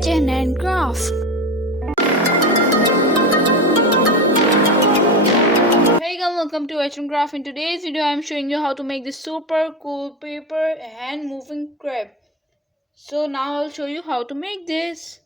Kitchen and Craft. Hey guys, welcome to Kitchen Craft. In today's video, I'm showing you how to make this super cool paper hand moving crab. So now I'll show you how to make this.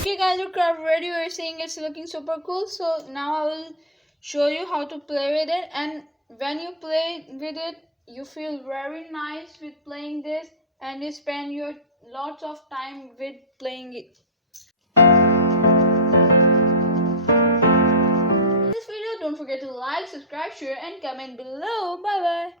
Okay guys, your craft ready. You're seeing it's looking super cool. So now I will show you how to play with it, and when you play with it you feel very nice with playing this, and you spend your lots of time with playing it. In this video, don't forget to like, subscribe, share and comment below. Bye bye.